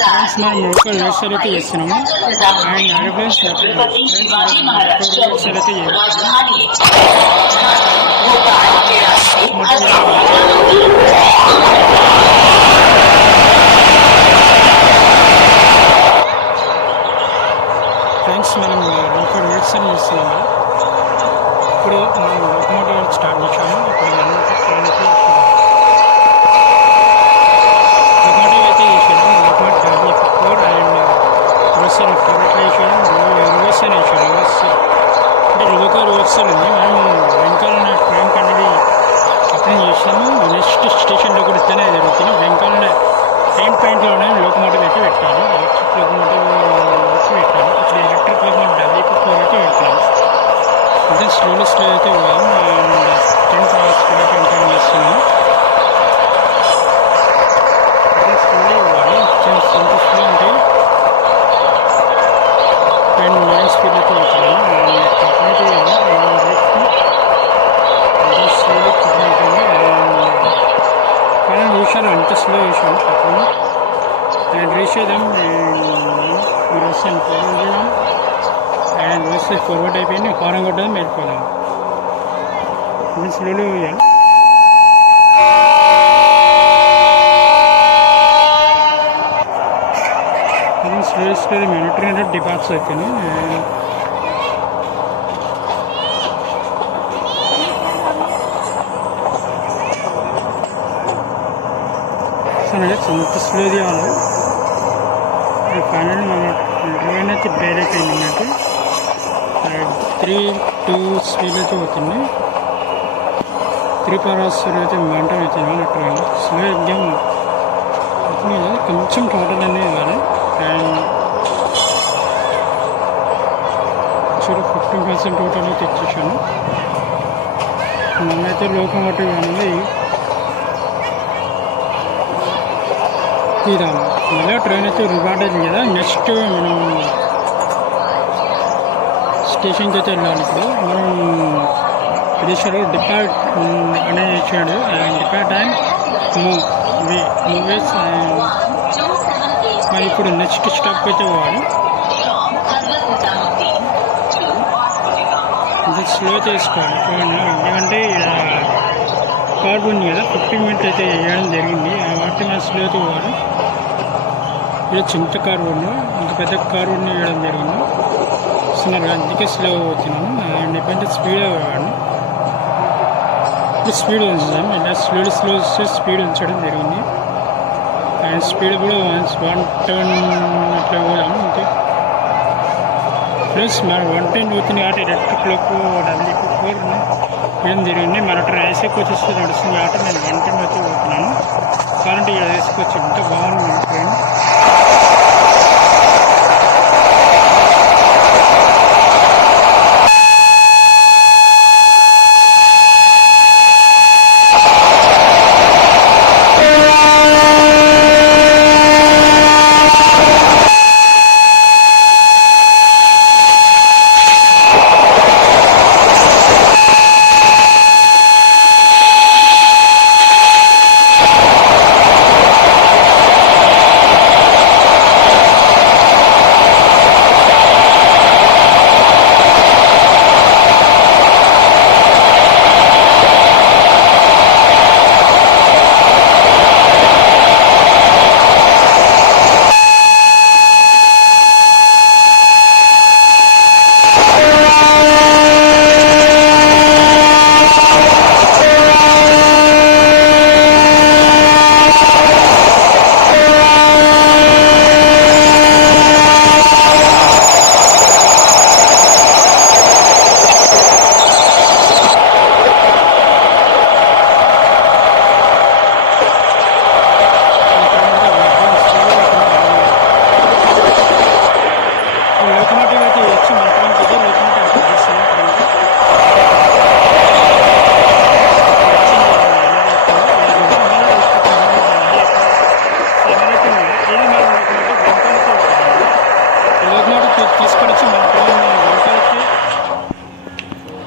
फ्रेंड्स मैं local race అయితే చేస్తున్నాము అండ్ అడ్వాన్స్ छत्रपति शिवाजी महाराज चौक राजधानी भोपाल के ఫ్రెండ్స్ మనం లోకల్ రేట్స్ అని చేస్తున్నాము ఇప్పుడు మనం లోకమోటివ్ స్టార్ట్ చేసాము ఇప్పుడు లోకమోటివ్ అయితే చేసాము లోకమోటివ్ డబ్ల్యూ4 అండ్ రోసన్ ఫేవరెట్ వేసాము రివర్స్ అని వేసాము రివర్స్ అంటే లోకల్ రివర్స్ ఉంది మనం వెంకాల ట్రైన్ అనేది అప్లై చేసాము నెక్స్ట్ స్టేషన్లో కూడా ఇట్లనే జరుగుతుంది వెంకాల ట్రైన్ పాయింట్లోనే లోకమోటివ్ అయితే పెట్టాము ఎలక్ట్రిక్ లోకమోటివ్ పెట్టాము ఇప్పుడు ఎలక్ట్రిక్ లోకమోటివ్ డబ్ల్యూ4 అయితే పెట్టాము ఇంకా స్లో అయితే పోయాము అండ్ 10 hours కూడా కంట్రోల్ చేస్తున్నాము స్లోలీ పోవాలి స్లో అంటే 9 స్పీడ్ అయితే వెళ్తున్నాము స్లోలీ అయిపోయింది కానీ చూసాను అంత స్లో చేసాము తప్పని అండ్ రీచ్ చేద్దాం మీరు వస్తాను ఫార్వర్డ్ అండ్ వస్తే ఫార్వర్డ్ అయిపోయింది హారం కొట్టడం వెళ్ళిపోదాం ఇది స్లోలీ పోయాలి ఇది స్లోలీ మిలిటరీ అంటే డిపార్ట్స్ అయిపోయింది అంత స్లో తీయాలి ఫైనల్ మన ట్రైన్ అయితే డైరెక్ట్ అయింది అన్నట్టు 3-2 స్పీడ్ అయితే పోతుంది 3 per hour అయితే మంటం అవుతుంది మన ట్రైన్ స్లో ఎగ్జామ్ అవుతుంది కొంచెం టోటల్ అనేది ఇవ్వాలి అండ్ చూడు 15% టోటల్ అయితే ఇచ్చేసాను మనమైతే లోకమోటివ్ అనేది తీరాము మళ్ళీ ట్రైన్ అయితే రివార్డ్ అయింది కదా నెక్స్ట్ మనం స్టేషన్కి అయితే వెళ్ళాలి ఇప్పుడు మనం ప్రదేశాలు డిపార్ట్ అనేది ఇచ్చాడు డిపార్ట్ అండ్ మూవీస్ మరి ఇప్పుడు నెక్స్ట్ స్టాప్ అయితే పోవాలి ఇది స్లో చేసుకోవాలి ఎందుకంటే కార్ ఉంది కదా 15 minutes అయితే వేయడం జరిగింది వాటి మనం స్లో అయితే పోవాలి ఇలా చిన్న కార్ ఉంది ఇంత పెద్ద కార్ ఉంది వేయడం జరిగింది అందుకే స్లో అవుతున్నాను అండ్ ఎప్పుడంటే స్పీడ్ వాడిని ఇప్పుడు స్పీడ్ ఉంచుతాం ఇలా స్లో స్పీడ్ ఉంచడం జరిగింది అండ్ స్పీడ్ కూడా 110 అట్లా పోదాం అంతే ప్లస్ మన 110 పోతుంది కాబట్టి ఎలక్ట్రిక్లోకి డబ్ల్యూ4 వేయడం జరిగింది మన ట్రైన్ వచ్చేసి నడుస్తుంది కాబట్టి నేను 110 అయితే పోతున్నాను కరెంట్ ఇక్కడ వేసుకొచ్చి ఇంత బాగుంది మన ట్రైన్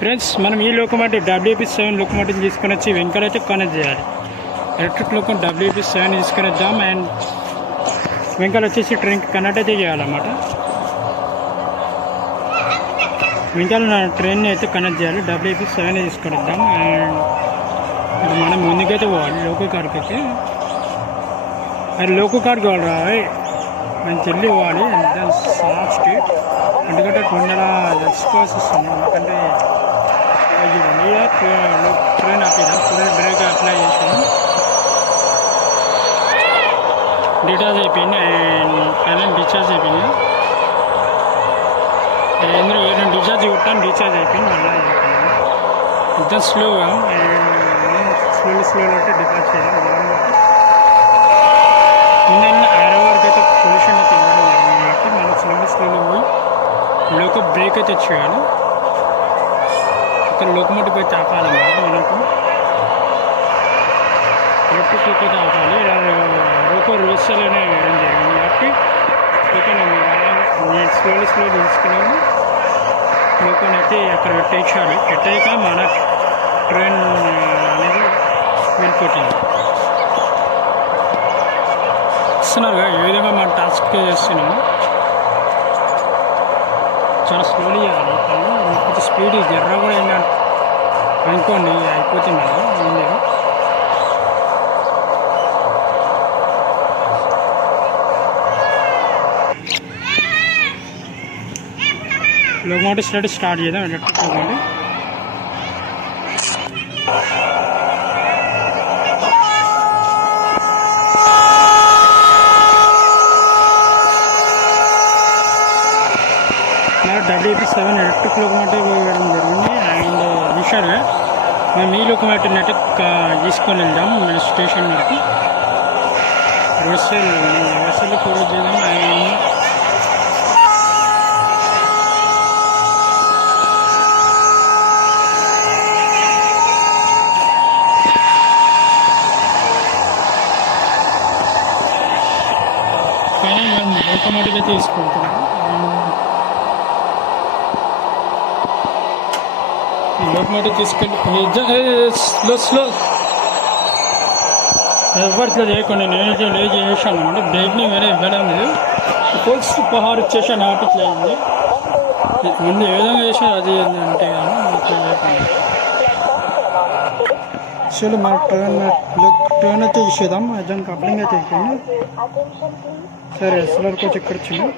ఫ్రెండ్స్ మనం ఈ లోకోమోటివ్ WP7 లోకోమోటివ్ తీసుకొని వచ్చి వెంకటైతే కనెక్ట్ చేయాలి. ఎలక్ట్రిక్ లోకం WP7 తీసుకొని వద్దాం. అండ్ వెంకల్ వచ్చేసి ట్రైన్కి కనెక్ట్ అయితే చేయాలన్నమాట. వెంకల్ ట్రైన్ని అయితే కనెక్ట్ చేయాలి. WP7 తీసుకొద్దాం. అండ్ ఇప్పుడు మనం ముందుకైతే పోవాలి లోకల్ కార్కి అయితే. అది లోకల్ కార్ కావాలి రా మనం చెల్లి పోవాలి. దాని సాఫ్ స్ట్రీట్ ఎందుకంటే 2 తెలుసుకోవాల్సి వస్తుంది. ఎందుకంటే ట్రైన్ ఆపేదాం. ఫుల్ బ్రేక్ అప్లై చేసాము. డిటాచ్ అయిపోయింది అండ్ పైన డిశ్చార్జ్ అయిపోయింది. ఎందులో ఏదైనా డిశ్చార్జ్ కొట్టాను డిశ్చార్జ్ అయిపోయింది. మళ్ళీ అయిపోయింది ఇంత స్లోగా స్లో అంటే డిపార్ట్ చేయాలి. ముందైనా 6 వరకు అయితే పొల్యూషన్ అయితే ఇవ్వడం జరిగింది కాబట్టి మనం స్లో పోయి లోక బ్రేక్ అయితే చేయాలి. ఇక్కడ లోకమోటివ్ అయితే ఆపాలన్నమాట. మనకు ఎలక్ట్రిక్ అయితే ఆపాలి. లోకో రివర్సల్లోనే వేయడం జరిగింది కాబట్టి నేను స్లో తీసుకున్నాను. లోకోనైతే అక్కడ పెట్టేయాలి. పెట్టాక మన ట్రైన్ అనేది వెళ్ళిపోతుంది. ఇస్తున్నారుగా ఏ విధంగా మనం టాస్క్ చేస్తున్నాము. చాలా స్లోలీ చేయాలి. కొంచెం స్పీడ్ జర్ర కూడా ఏంటంటే అనుకోండి అయిపోతుంది కదా ముందు. లోకోమోటివ్ స్టార్ట్ చేద్దాం. Electric locomotive WP7 electric locomotive వేయడం జరిగింది. అండ్ విషయాలుగా మేము ఈ లోకోమోటివ్ని అయితే తీసుకొని వెళ్దాం మన స్టేషన్ వరకు. రివర్సల్ కూడా చేద్దాం. అండ్ కానీ మనం లోకోమోటివ్ తీసుకుంటున్నాం. లోకోమోటివ్ తీసుకెళ్ళి స్లో ఎవరితో చేయకుండా నేను చేసాను అనమాట. బ్రేక్ని వేరే ఇవ్వడం లేదు. పోల్స్ పహారు ఇచ్చేసాను కాబట్టి ఇట్లా అయింది. ముందు ఏ విధంగా చేసాను అది అంటే కానీ ఇట్లా చేయకుండా చలో మన ట్రైన్ అయితే ఇచ్చేద్దాం. అజం కప్లింగ్ అయితే అయిపోయింది. సరే ఎస్ఎల్ఆర్కి వచ్చి ఇక్కడ వచ్చింది.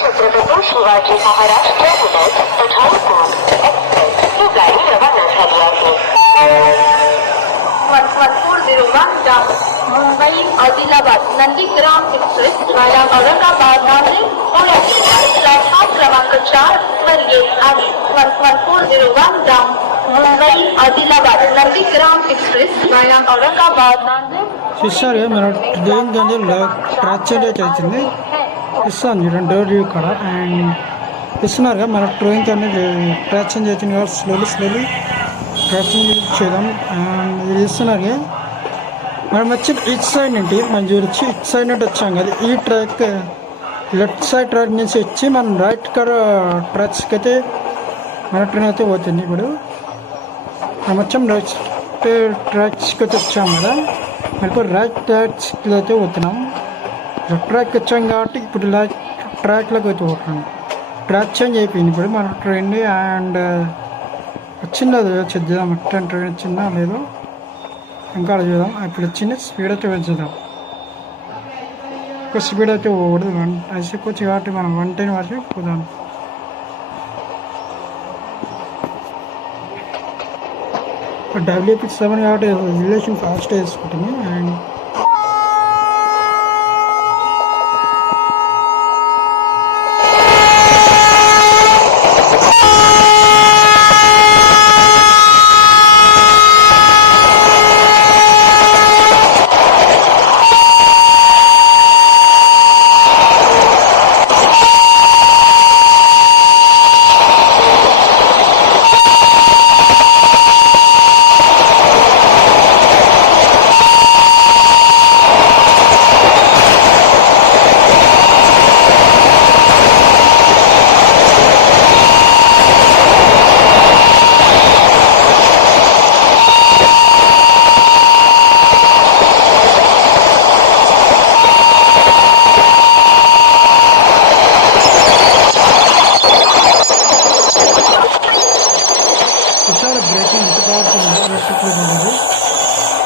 छत्रपती शिवाजी महाराज टर्मिनस पठाणकोट एक्सप्रेस ही गाड़ी रवाना झाली आहे. मनपूर विरोबांचा मुंबई आदिलाबाद नंदीग्राम एक्सप्रेस वाया औरंगाबाद नांदेड पुण्याची प्लॅटफॉर्म क्रमांक 4 वर येत आहे. मनपूर विरोबांचा मुंबई आदिलाबाद नंदीग्राम एक्सप्रेस वाया औरंगाबाद नांदेड చూసారు మన దేని ట్రాక్ చేంజ్ అయితే అవుతుంది. ఇస్తాను చూడండి డోర్ ఇక్కడ. అండ్ ఇస్తున్నారుగా మన ట్రైన్కి అనేది ట్రాక్ చేంజ్ అవుతుంది కాబట్టి స్లోలీ ట్రాక్ చేంజ్ చేద్దాం. అండ్ ఇది ఇస్తున్నారుగా మనం వచ్చి ఇటు సైడ్ నుండి మనం చూడొచ్చు. ఇటు సైడ్ నుండి వచ్చాం కదా ఈ ట్రాక్ లెఫ్ట్ సైడ్ ట్రాక్ నుంచి వచ్చి మనం రైట్ కడ ట్రాక్స్కి అయితే మన ట్రైన్ అయితే పోతుంది. ఇప్పుడు మనం వచ్చాం రైట్ ట్రాక్స్కి అయితే వచ్చాం కదా. ఇప్పుడు రైట్ ట్రాక్స్కి అయితే పోతున్నాం. లెఫ్ట్ ట్రాక్ వచ్చాం కాబట్టి ఇప్పుడు ట్రాక్లోకి అయితే పోతున్నాం. ట్రాక్ చేంజ్ అయిపోయింది ఇప్పుడు మన ట్రైన్. అండ్ వచ్చింది అది చూద్దాం ట్రైన్ వచ్చిందా లేదో ఇంకా చూద్దాం. ఇప్పుడు వచ్చింది స్పీడ్ అయితే పెంచుదాం. ఎక్కువ స్పీడ్ అయితే పోకూడదు. 1 వచ్చి కాబట్టి మనం 110 వరకు పోదాం. WP7 కాబట్టి రిలేషన్ ఫాస్ట్ వేసుకుంటుంది. అండ్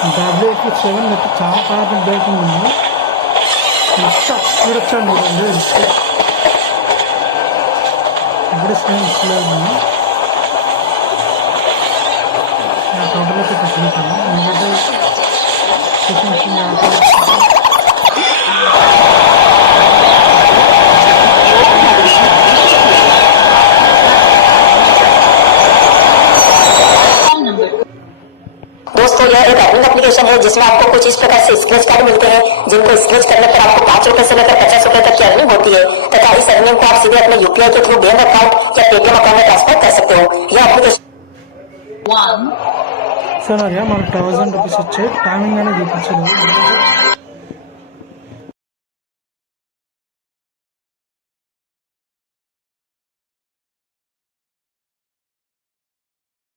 WX7 మొత్తం చాలా పవర్ఫుల్ బ్రేకింగ్ ఉంది. ఎంత స్పీడ్ వచ్చాను చూడండి, ఇప్పుడు స్లో ఉంది. టోటల్ అయితే చూసుకుంటాను ఎందుకంటే दोस्तों यह एक अर्निंग एप्लीकेशन है जिसमें आपको कुछ इस प्रकार से स्क्रैच कार्ड मिलते हैं, जिनको स्क्रैच करने पर आपको 5 रुपए से लेकर 50 रुपए तक की अर्निंग होती है तथा इस अर्निंग को आप सीधे अपने यूपीआई के थ्रू बैंक अकाउंट या पेटीएम अकाउंट में ट्रांसफर कर सकते हो। यह एप्लीकेशन సో మనకు 1000 రూపీస్ వచ్చాయి. టైమింగ్ అనేది చూపించలేదు.